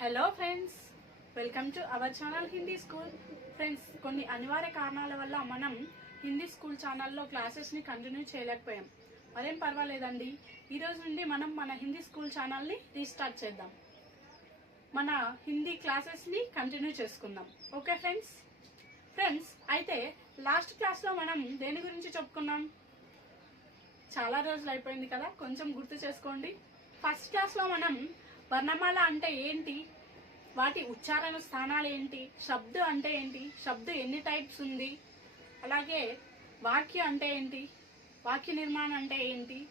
Hello friends welcome to our channel Hindi school friends కొన్ని అనివార్య కారణాల వల్ల మనం హిందీ స్కూల్ ఛానల్లో క్లాసెస్ని కంటిన్యూ చేయలేకపోయాం. మరేం పర్వాలేదండి. ఈ రోజు నుండి మనం మన హిందీ స్కూల్ ఛానల్ని రీస్టార్ట్ చేద్దాం. మన హిందీ క్లాసెస్ని కంటిన్యూ చేసుకుందాం. ఓకే ఫ్రెండ్స్ ఫ్రెండ్స్ అయితే లాస్ట్ క్లాస్లో మనం దేని గురించి చెప్పుకున్నాం? చాలా రోజులు అయిపోయింది కదా. కొంచెం గుర్తు చేసుకోండి. ఫస్ట్ క్లాస్లో మనం వర్ణమాల అంటే ఏంటి? వాటి ఉచ్చారణ స్థానాలు ఏంటి? శబ్దం అంటే ఏంటి? శబ్దం ఎన్ని టైప్స్ ఉంది? అలాగే వాక్య అంటే ఏంటి? వాక్య నిర్మాణం అంటే ఏంటి?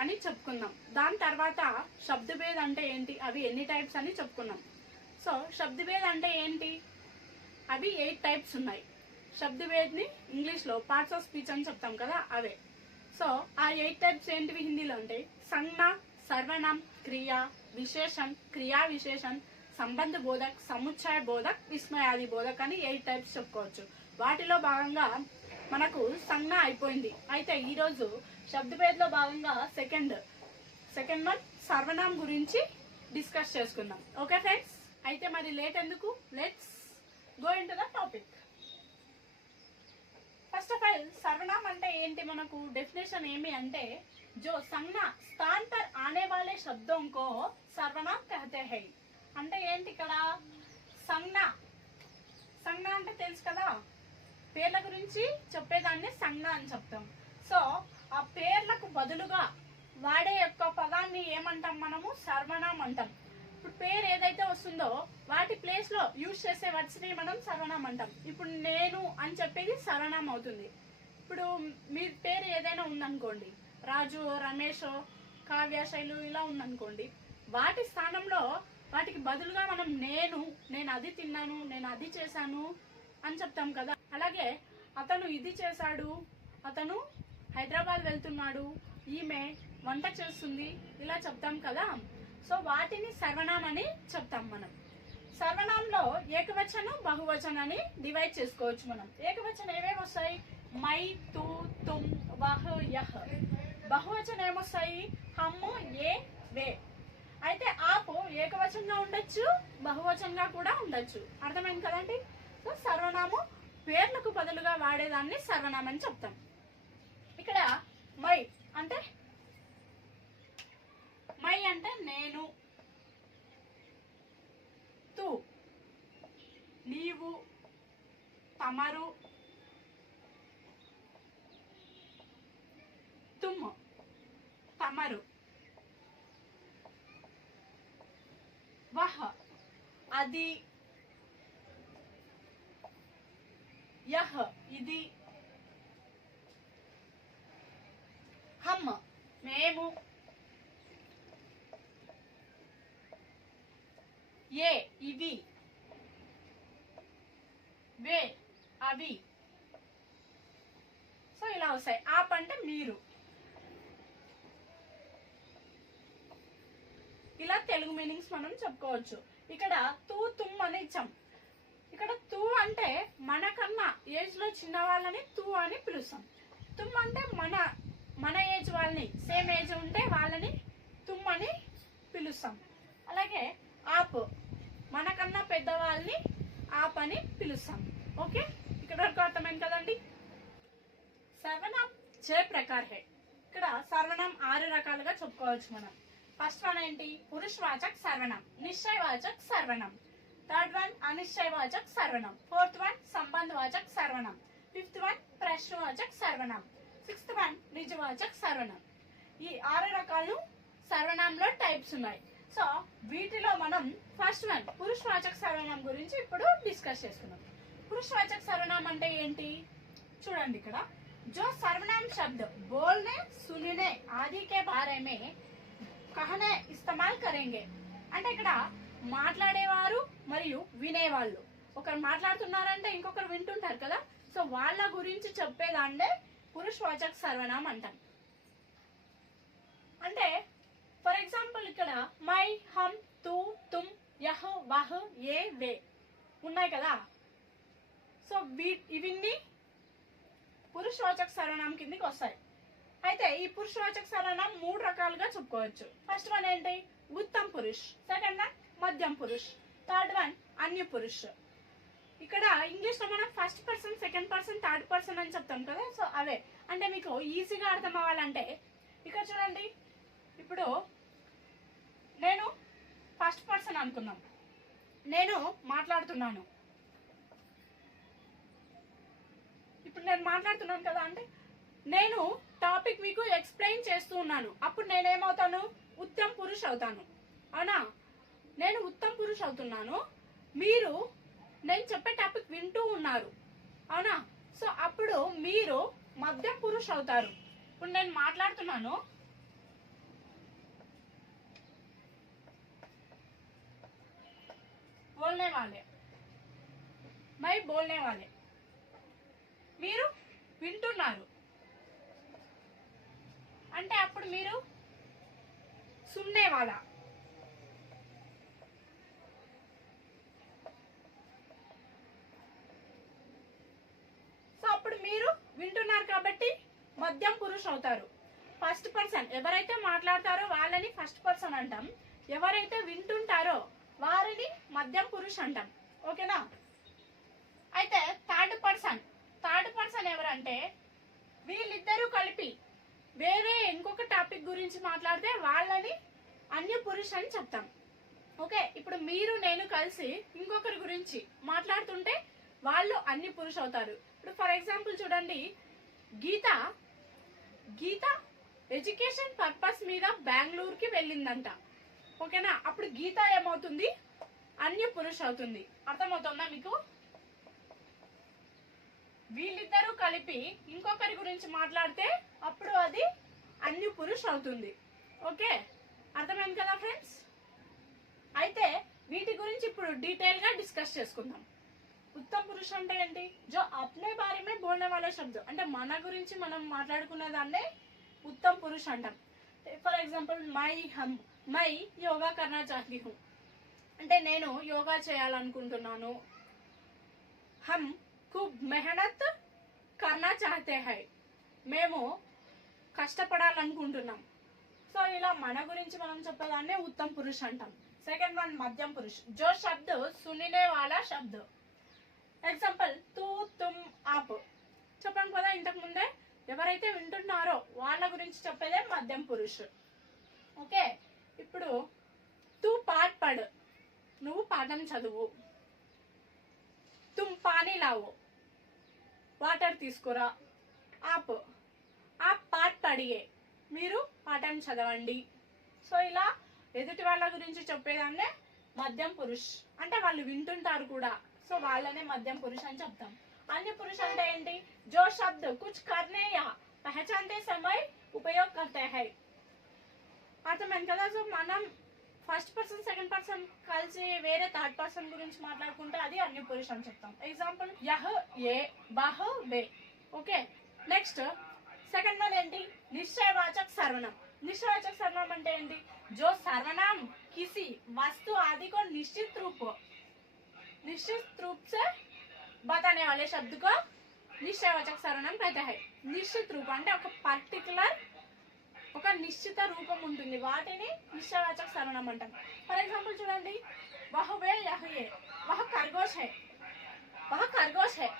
అని చెప్పుకుందాం. దాని తర్వాత శబ్దభేద్ అంటే ఏంటి? అవి ఎన్ని టైప్స్ అని చెప్పుకున్నాం సో శబ్దభేద్ అంటే ఏంటి? అవి ఎయిట్ టైప్స్ ఉన్నాయి. శబ్దభేద్ని ఇంగ్లీష్లో పార్ట్స్ ఆఫ్ స్పీచ్ అని చెప్తాం కదా అవే. సో ఆ ఎయిట్ టైప్స్ ఏంటివి హిందీలో అంటే? సంజ్ఞ సర్వనాం క్రియ విశేషణ్ క్రియా విశేషణ్ సంబంధ బోధక్ సముచ్చయ బోధక్ విస్మయాది బోధక్ అని ఎయిట్ టైప్స్ చెప్పుకోవచ్చు వాటిలో భాగంగా మనకు సంజ్ఞ అయిపోయింది అయితే ఈరోజు శబ్దభేద్లో భాగంగా సెకండ్ సెకండ్ వన్ సర్వనాం గురించి డిస్కస్ చేసుకుందాం ఓకే ఫ్రెండ్స్ అయితే మరి లేట్ ఎందుకు let's go into the topic first of all सर्वनाम అంటే ఏంటి మనకు డెఫినేషన్ ఏమి అంటే जो संज्ञा स्थान శబ్దం కో సర్వనాం కహతే హై. అంటే ఏంటి ఇక్కడ? సంజ్ఞ. సంజ్ఞ అంటే తెలుసు కదా? పేర్ల గురించి చెప్పేదాన్ని సంజ్ఞ అని చెప్తాం. సో ఆ పేర్లకు బదులుగా వాడే యొక్క పదాన్ని ఏమంటాం మనము? సర్వనాం అంటాం. ఇప్పుడు పేరు ఏదైతే వస్తుందో వాటి ప్లేస్లో యూజ్ చేసే వర్డ్స్ని మనం సర్వనాం అంటాం. ఇప్పుడు నేను అని చెప్పేది సర్వనాం అవుతుంది. ఇప్పుడు మీ పేరు ఏదైనా ఉందనుకోండి. రాజు రమేష్ కావ్య శైలు ఇలా ఉందనుకోండి వాటి స్థానంలో వాటికి బదులుగా మనం నేను నేను అది తిన్నాను నేను అది చేశాను అని చెప్తాం కదా. అలాగే అతను ఇది చేశాడు అతను హైదరాబాద్ వెళ్తున్నాడు ఈమె వంట చేస్తుంది ఇలా చెప్తాం కదా. సో వాటిని సర్వనామని చెప్తాం మనం. సర్వనామంలో ఏకవచనం బహువచనం అని డివైడ్ చేసుకోవచ్చు మనం. ఏకవచనం ఏమేమి వస్తాయి? My to Tum వహ్ yeah. బహువచనం ఏమొస్తాయి హమ్ ఏ వే. అయితే ఆపు ఏకవచనంగా ఉండొచ్చు బహువచనంగా కూడా ఉండొచ్చు. అర్థమైంది కదండి? సో సర్వనామం పేర్లకు బదులుగా వాడేదాన్ని సర్వనామని చెప్తాం. ఇక్కడ మై అంటే మై అంటే నేను తు నీవు తమరు తుమ్ తమరు వహ అది యహ్ ఇది హమ్ మేము ఏ ఇవి వే అవి. సో ఇలా వస్తాయి. ఆప్ అంటే మీరు. ఇలా తెలుగు మీనింగ్స్ మనం చెప్పుకోవచ్చు. ఇక్కడ తూ తుమ్ అని ఇచ్చాం. ఇక్కడ తూ అంటే మనకన్నా ఏజ్లో చిన్న వాళ్ళని తూ అని పిలుస్తాం. తుమ్ అంటే మన మన ఏజ్ వాళ్ళని సేమ్ ఏజ్ ఉంటే వాళ్ళని తుమ్ అని పిలుస్తాం. అలాగే ఆప్ మనకన్నా పెద్దవాళ్ళని ఆప్ అని పిలుస్తాం. ఓకే? ఇక్కడ వరకు అర్థమైంది కదండి? సర్వనాం చే ప్రకార్ హే. ఇక్కడ సర్వనాం ఆరు రకాలుగా చెప్పుకోవచ్చు మనం. ఫస్ట్ వన్ ఏంటి పురుషవాచక్ సర్వణం నిశ్చయవాచక్ సర్వనం థర్డ్ వన్ అనిశ్చయవాచక్ సర్వనం ఫోర్త్ వన్ సంబంధవాచక్ సర్వనం ఫిఫ్త్ వన్ ప్రశ్నవాచక్ సర్వనం సిక్స్త్ వన్ నిజవాచక్ సర్వణం. ఈ ఆరు రకాలు సర్వనాంలో టైప్స్ ఉన్నాయి. సో వీటిలో మనం ఫస్ట్ వన్ పురుషవాచక సర్వనామం గురించి ఇప్పుడు డిస్కస్ చేసుకున్నాం పురుషవాచక సర్వనామం అంటే ఏంటి? చూడండి ఇక్కడ. జో సర్వనామ శబ్దం. బోల్నే సునినే ఆదికే కే కహనే ఇస్తమాల్ కరేంగే. అంటే ఇక్కడ మాట్లాడేవారు మరియు వినేవాళ్ళు. ఒకరు మాట్లాడుతున్నారంటే ఇంకొకరు వింటుంటారు కదా? సో వాళ్ళ గురించి చెప్పేదాండే పురుషవాచక సర్వనామం అంటాం. అంటే ఫర్ ఎగ్జాంపుల్ ఇక్కడ మై హమ్ తూ తుమ్ యహ్ వహ్ ఏ వే ఉన్నాయి కదా? సో వీ ఇవన్నీ పురుషవాచక సర్వనామం కిందకి వస్తాయి. అయితే ఈ పురుషవాచక సర్వనామం మూడు రకాలుగా చెప్పుకోవచ్చు. ఫస్ట్ వన్ ఏంటి? ఉత్తమ్ పురుష్. సెకండ్ వన్ మధ్యం పురుష్. థర్డ్ వన్ అన్య పురుష్. ఇక్కడ ఇంగ్లీష్లో మనం first person second person third person అని చెప్తాం కదా సో అవే. అంటే మీకు ఈజీగా అర్థం అవ్వాలంటే ఇక్కడ చూడండి. ఇప్పుడు నేను ఫస్ట్ పర్సన్ అనుకున్నాం నేను మాట్లాడుతున్నాను. ఇప్పుడు నేను మాట్లాడుతున్నాను కదా అంటే నేను టాపిక్ మీకు ఎక్స్ప్లెయిన్ చేస్తూ ఉన్నాను. అప్పుడు నేనేమవుతాను? ఉత్తమ్ పురుష్ అవుతాను. అవునా నేను ఉత్తమ్ పురుష్ అవుతున్నాను. మీరు నేను చెప్పే టాపిక్ వింటూ ఉన్నారు. అవునా సో అప్పుడు మీరు మధ్యం పురుష్ అవుతారు. ఇప్పుడు నేను మాట్లాడుతున్నాను. బోల్నే వాళ్ళే. మై బోల్నే వాళ్ళే. మీరు వింటున్నారు. అంటే అప్పుడు మీరు సున్నే వాళ్ళ సో అప్పుడు మీరు వింటున్నారు కాబట్టి మద్యం పురుషం అవుతారు ఫస్ట్ పర్సన్ ఎవరైతే మాట్లాడతారో వాళ్ళని ఫస్ట్ పర్సన్ అంటాం. ఎవరైతే వింటుంటారో వారిని మద్యం పురుష్ అంటాం. ఓకేనా? అయితే థర్డ్ పర్సన్ థర్డ్ పర్సన్ ఎవరంటే వీళ్ళిద్దరూ కలిపి వేరే ఇంకొక టాపిక్ గురించి మాట్లాడితే వాళ్ళని అన్య పురుష అని చెప్తాం. ఓకే ఇప్పుడు మీరు నేను కలిసి ఇంకొకరి గురించి మాట్లాడుతుంటే వాళ్ళు అన్ని పురుష అవుతారు. ఇప్పుడు ఫర్ ఎగ్జాంపుల్ చూడండి గీత గీత ఎడ్యుకేషన్ పర్పస్ మీద బెంగళూరుకి వెళ్ళిందంట. ఓకేనా? అప్పుడు గీత ఏమవుతుంది? అన్య పురుష అవుతుంది. అర్థమవుతుందా మీకు? వీళ్ళిద్దరూ కలిపి ఇంకొకరి గురించి మాట్లాడితే అప్పుడు అది అన్ని పురుష్ అవుతుంది. ఓకే? అర్థమైంది కదా ఫ్రెండ్స్? అయితే వీటి గురించి ఇప్పుడు డీటెయిల్గా డిస్కస్ చేసుకుందాం. ఉత్తమ పురుష అంటే ఏంటి? జో అప్నే బారే మే బోల్నే వాళ్ళ శబ్దం. అంటే మన గురించి మనం మాట్లాడుకున్న దాన్నే ఉత్తమ పురుష అంటాం. ఫర్ ఎగ్జాంపుల్ మై హమ్ మై యోగా కర్నా చాహీ హూ. అంటే నేను యోగా చేయాలనుకుంటున్నాను. హమ్ ఖూబ్ మెహనత్ కర్నా చాతే హై. మేము కష్టపడాలనుకుంటున్నాం. సో ఇలా మన గురించి మనం చెప్పేదాన్ని ఉత్తమ్ పురుష్ అంటాం. సెకండ్ వన్ మధ్యం పురుష్. జో శబ్ద సునినే వాళ్ళ శబ్ద. ఎగ్జాంపుల్ తూ తుమ్ ఆప్. చెప్పాం కదా ఇంతకు ముందే ఎవరైతే వింటున్నారో వాళ్ళ గురించి చెప్పేదే మధ్యం పురుష్. ఓకే ఇప్పుడు తూ పాట్ పడ్. నువ్వు పాఠం చదువు. తుమ్ పానీ లావు. వాటర్ తీసుకురా. ఆప్. ఆప్ పాట్ పడియే మీరు పాఠం చదవండి. సో ఇలా ఎదుటి వాళ్ళ గురించి చెప్పేదాన్నే మద్యం పురుష్. అంటే వాళ్ళు వింటుంటారు కూడా. సో వాళ్ళనే మద్యం పురుష్ అని చెప్తాం. అన్ని పురుష్ అంటే ఏంటి? జో శబ్ద్ కుచ్ కర్ణేయా యా. సమయ్ ఉపయోగ్ కర్తే హై. అర్థమైంది కదా? సో మనం ఫస్ట్ పర్సన్ సెకండ్ పర్సన్ కలిసి వేరే థర్డ్ పర్సన్ గురించి మాట్లాడుకుంటే అది అన్ని పురుష్ అని చెప్తాం. ఎగ్జాంపుల్ యహ్ ఏ బహ్ బే. ఓకే? నెక్స్ట్ సెకండ్ వన్ ఏంటి? నిశ్చయవాచక సర్వనం నిశ్చయవాచక సర్వనామం అంటే ఏంటి? జో సర్వనామ కిసి వస్తు ఆది కో నిశ్చిత रूप నిశ్చిత रूप से बताने वाले शब्द को निश्चयवाचक सर्वनाम कहते అంటే ఒక పర్టికులర్ ఒక నిశ్చిత రూపం ఉంటుంది. వాటిని నిశ్చయవాచక సరణం అంటాం. ఫర్ ఎగ్జాంపుల్ చూడండి. వహువే యహయే వహ ఖర్గోష్ హే. వహ ఖర్గోష్ హే.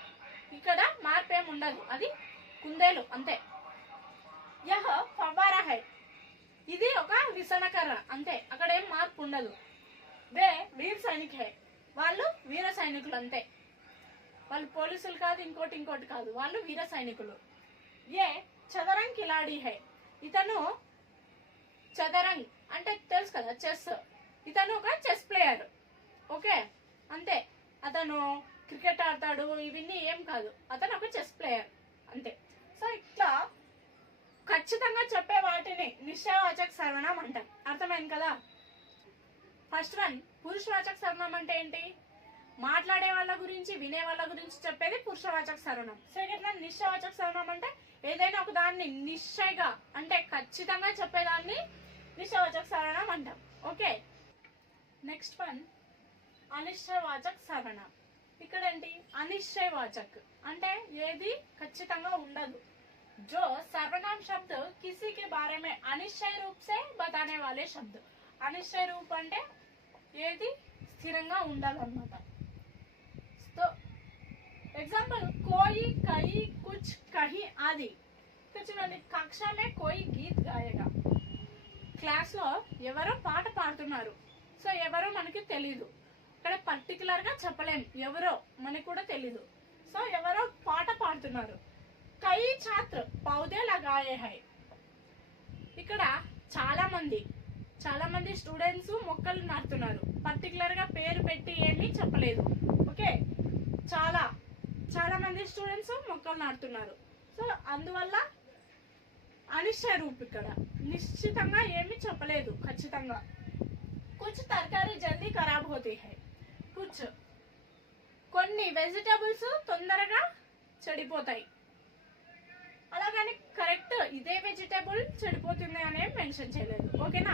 ఇక్కడ మార్పు ఏమి ఉండదు. అది కుందేలు అంతే. యహ ఫవారా హై. ఇది ఒక విసనకర్ర అంతే. అక్కడ ఏం మార్పు ఉండదు. వే వీర సైనిక్ హై. వాళ్ళు వీర సైనికులు అంతే. వాళ్ళు పోలీసులు కాదు ఇంకోటి ఇంకోటి కాదు. వాళ్ళు వీర సైనికులు. ఏ చదరం కిలాడి హై. ఇతను చదరంగ్ అంటే తెలుసు కదా చెస్. ఇతను ఒక చెస్ ప్లేయర్ ఓకే? అంతే. అతను క్రికెట్ ఆడతాడు ఇవన్నీ ఏం కాదు. అతను ఒక చెస్ ప్లేయర్ అంతే. సో ఇట్లా ఖచ్చితంగా చెప్పే వాటిని నిశ్చయవాచక సర్వనామం అంటాం. అర్థమైంది కదా? ఫస్ట్ వన్ పురుషవాచక సర్వనామం అంటే ఏంటి? మాట్లాడే వాళ్ళ గురించి వినే వాళ్ళ గురించి చెప్పేది పురుషవాచక సర్వనామం. సెకండ్ వన్ నిశ్చయవాచక సర్వనామం అంటే ఏదైనా ఒక దాన్ని నిశ్చయగా అంటే ఖచ్చితంగా చెప్పేదాన్ని నిశ్చయవాచక సర్వనామం అంటాం ఓకే నెక్స్ట్ వన్ అనిశ్చయవాచక్ సర్వనామం ఇక్కడ ఏంటి అనిశ్చయవాచక్ అంటే ఏది ఖచ్చితంగా ఉండదు जो सर्वनाम शब्द किसी के बारे में अनिश्चय रूप से बताने वाले शब्द అనిశ్చయ రూప్ అంటే ఏది స్థిరంగా ఉండాలన్నమాట సో ఎగ్జాంపుల్ కోయి కయి కుచ్ కహి ఆది ఇక్కడ చూడండి కక్షమే కోయి గీత్ గాయగా క్లాస్లో ఎవరో పాట పాడుతున్నారు సో ఎవరో మనకి తెలీదు ఇక్కడ పర్టికులర్గా చెప్పలేం ఎవరో మనకి కూడా తెలీదు సో ఎవరో పాట పాడుతున్నారు కై ఛాత్ర పౌదే లగాయే హై ఇక్కడ చాలామంది చాలామంది స్టూడెంట్స్ మొక్కలు నాటుతున్నారు పర్టికులర్గా పేరు పెట్టి ఏమీ చెప్పలేదు ఓకే చాలా చాలా మంది స్టూడెంట్స్ మొక్కలు నాటుతున్నారు. సో అందువల్ల అనిశ్చయ రూప్ ఇక్కడ. నిశ్చితంగా ఏమీ చెప్పలేదు ఖచ్చితంగా. కుచ్ తరకారీ జల్దీ ఖరాబ్ హోతీ హై. కుచ్ కొన్ని వెజిటబుల్స్ తొందరగా చెడిపోతాయి. అలాగని కరెక్ట్ ఇదే వెజిటేబుల్ చెడిపోతుంది అనే మెన్షన్ చేయలేదు. ఓకేనా?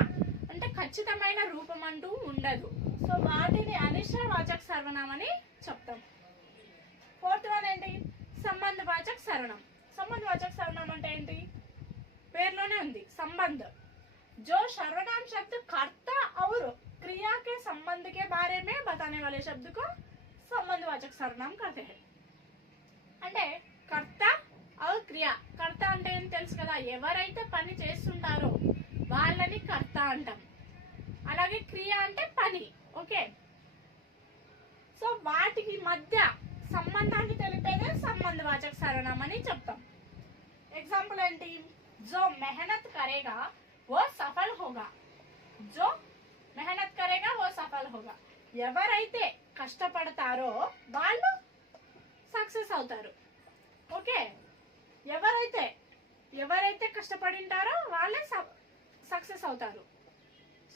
అంటే ఖచ్చితమైన రూపం అంటూ ఉండదు. సో వాటిని అనిశ్చయవాచక సర్వనామని చెప్తాం. ఫోర్త్ వన్ ఏంటి సంబంధవాచక సర్వనామం సంబంధవాచక సర్వనామం అంటే ఏంటి పేర్లోనే ఉంది సంబంధ जो सर्वनाम शब्द कर्ता और क्रिया के संबंध के बारे में बताने वाले शब्द को संबंधवाचक सर्वनाम कहते हैं అంటే కర్త ఆర్ క్రియ కర్త అంటే ఏం తెలుసు కదా ఎవరైతే పని చేస్తుంటారో వాళ్ళని కర్త అంటాం అలాగే క్రియ అంటే పని ఓకే సో వాటికి మధ్య సంబంధాన్ని తెలిపేదే సంబంధవాచక సర్వనామం అని చెప్తాం. ఎగ్జాంపుల్ ఏంటి? జో మెహనత్ కరేగా ఓ సఫల్ హోగా. జో మెహనత్ కరేగా ఓ సఫల్ హోగా. ఎవరైతే కష్టపడతారో వాళ్ళు సక్సెస్ అవుతారు. ఓకే? ఎవరైతే ఎవరైతే కష్టపడింటారో వాళ్ళే సక్సెస్ అవుతారు.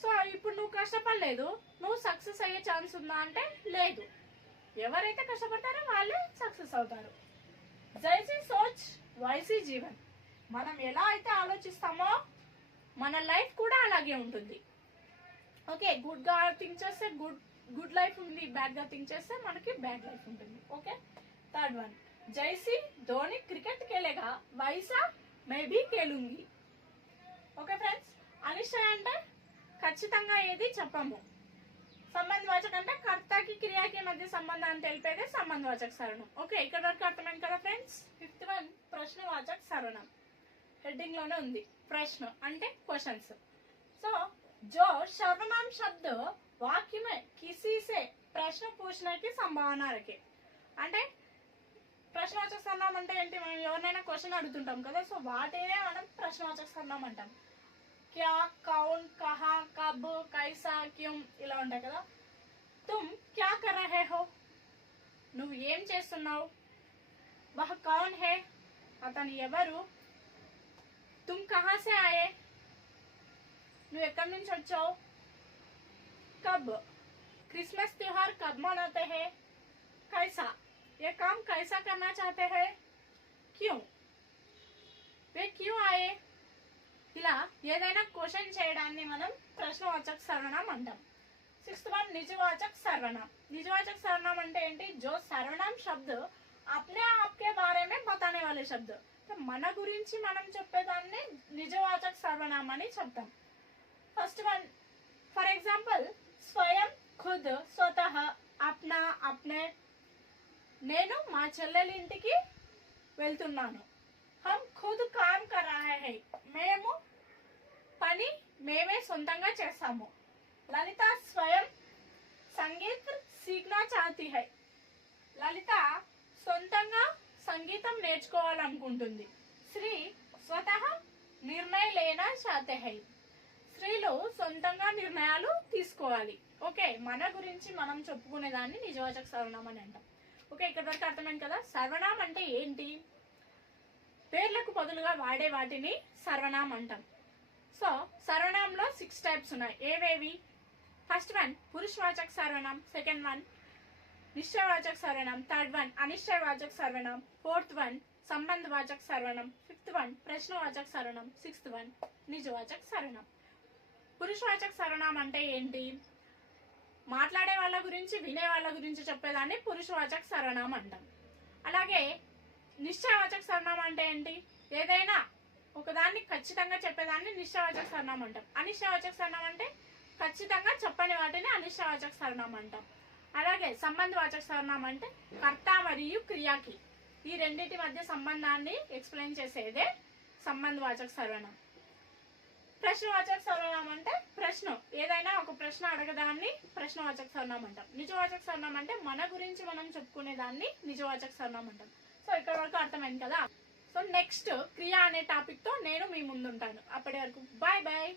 సో ఇప్పుడు నువ్వు కష్టపడలేదు. నువ్వు సక్సెస్ అయ్యే ఛాన్స్ ఉందా అంటే లేదు. ఎవరైతే కష్టపడతారో వాళ్ళే సక్సెస్ అవుతారు. జైసీ సోచ్ వైసీ జీవన్. మనం ఎలా అయితే ఆలోచిస్తామో మన లైఫ్ కూడా అలాగే ఉంటుంది. ఓకే గుడ్గా థింక్ చేస్తే గుడ్ గుడ్ లైఫ్ ఉంది బ్యాడ్గా థింక్ చేస్తే మనకి బ్యాడ్ లైఫ్ ఉంటుంది. ఓకే థర్డ్ వన్ జైసీ ధోని క్రికెట్ కేలేగా వైసా మేబీ కేలుంగి ఓకే ఫ్రెండ్స్ అనిశ్చయ అంటే ఖచ్చితంగా ఏది చెప్పము. సంబంధవాచక అంటే కర్తకి క్రియాకి మధ్య సంబంధాన్ని తెలిపేదే సంబంధవాచక సరణం ఓకే ఇక్కడ వరకు అర్థమైంది కదా ఫ్రెండ్స్ ఫిఫ్త్ వన్ ప్రశ్నవాచక సరణం हेडिंग లోనే ఉంది प्रश्न అంటే क्वेश्चंस सो जो सर्वनाम शब्द वाक्य में किसी से प्रश्न पूछने की संभावना रखे అంటే ప్రశ్నవాచక సర్నామం అంటే ఏంటి మనం ఎవరినైనా క్వశ్చన్ అడుగుతుంటాం కదా సో వాటినే మనం ప్రశ్నవాచక సర్నామం అంటాం క్యా కౌన్ కహా కబ్ కైసా క్యూమ్ ఇలా ఉంటాయి కదా తుమ్ క్యా కర్ రహే హో నువ్వు ఏం చేస్తున్నావు వహ కౌన్ హే అతను ఎవరు तुम कहाँ से आए నువ్వు ఎక్కడి నుంచి వచ్చావు कब क्रिसमस त्योहार कब मनाते हैं कैसा ये काम कैसा करना चाहते हैं क्यों वे क्यों आए ఇలా ఏదైనా క్వశ్చన్ చేయడాన్ని మనం ప్రశ్నవాచక సర్వనాం అంటాం. సిక్స్త్ వన్ నిజవాచక సర్వనాం నిజవాచక సర్వనాం అంటే ఏంటి? జో సర్వనాం శబ్ద. అప్నే ఆప్కే బారే మే బతానే వాలే శబ్ద మన గురించి మనం చెప్పేదాన్ని నిజవాచక సర్వనామ అని చెప్తాం. ఫస్ట్ వన్ ఫర్ ఎగ్జాంపుల్ స్వయం ఖుద్ స్వతహ అప్నా అప్నే. నేను మా చెల్లెలి ఇంటికి వెళ్తున్నాను. హమ్ ఖుద్ కామ్ కర్ హై మేము పని మేమే సొంతంగా చేస్తాము. లలిత స్వయం సంగీత్ సీఖ్నా చాతి హై. లలిత సొంతంగా సంగీతం నేర్చుకోవాలనుకుంటుంది. శ్రీ స్వతహ నిర్ణయ లేనా చాతే హై. స్త్రీలు సొంతంగా నిర్ణయాలు తీసుకోవాలి. ఓకే మన గురించి మనం చెప్పుకునే దాన్ని నిజవాచక సర్వనామం అని అంటాం. ఓకే ఇక్కడ వరకు అర్థమైంది కదా? సర్వనామం అంటే ఏంటి? పేర్లకు బదులుగా వాడే వాటిని సర్వనామం అంటాం. సో సర్వనామంలో సిక్స్ టైప్స్ ఉన్నాయి. ఏవేవి? ఫస్ట్ వన్ పురుషవాచక సర్వనాం సెకండ్ వన్ నిశ్చయవాచక సర్వనాం థర్డ్ వన్ అనిశ్చయవాచక సర్వనాం ఫోర్త్ వన్ సంబంధవాచక సర్వనాం ఫిఫ్త్ వన్ ప్రశ్నవాచక సర్వనాం సిక్స్త్ వన్ నిజవాచక సర్వనాం పురుషవాచక సర్వనాం అంటే ఏంటి? మాట్లాడే వాళ్ళ గురించి వినే వాళ్ళ గురించి చెప్పేదాన్ని పురుషవాచక సర్వనామం అంటాం. అలాగే నిశ్చయవాచక సర్వనామం అంటే ఏంటి? ఏదైనా ఒకదాన్ని ఖచ్చితంగా చెప్పేదాన్ని నిశ్చయవచక సర్వనామం అంటాం. అనిశ్చయవాచక సర్వనామం అంటే ఖచ్చితంగా చెప్పని వాటిని అనిశ్చయవచక సర్వనామం అంటాం. అలాగే సంబంధవాచక సర్వనామం అంటే కర్త మరియు క్రియాకి. ఈ రెండింటి మధ్య సంబంధాన్ని ఎక్స్ప్లెయిన్ చేసేదే సంబంధవాచక సర్వనామం ప్రశ్నవాచక సర్వనామం అంటే ప్రశ్న. ఏదైనా ఒక ప్రశ్న అడగదాన్ని ప్రశ్నవాచక సర్వనామం అంటాం. నిజవాచక సర్వనామం అంటే మన గురించి మనం చెప్పుకునే దాన్ని నిజవాచక సర్వనామం అంటాం. సో ఇక్కడ వరకు అర్థమైంది కదా? సో నెక్స్ట్ క్రియా అనే టాపిక్తో నేను మీ ముందుంటాను. అప్పటి వరకు బాయ్ బాయ్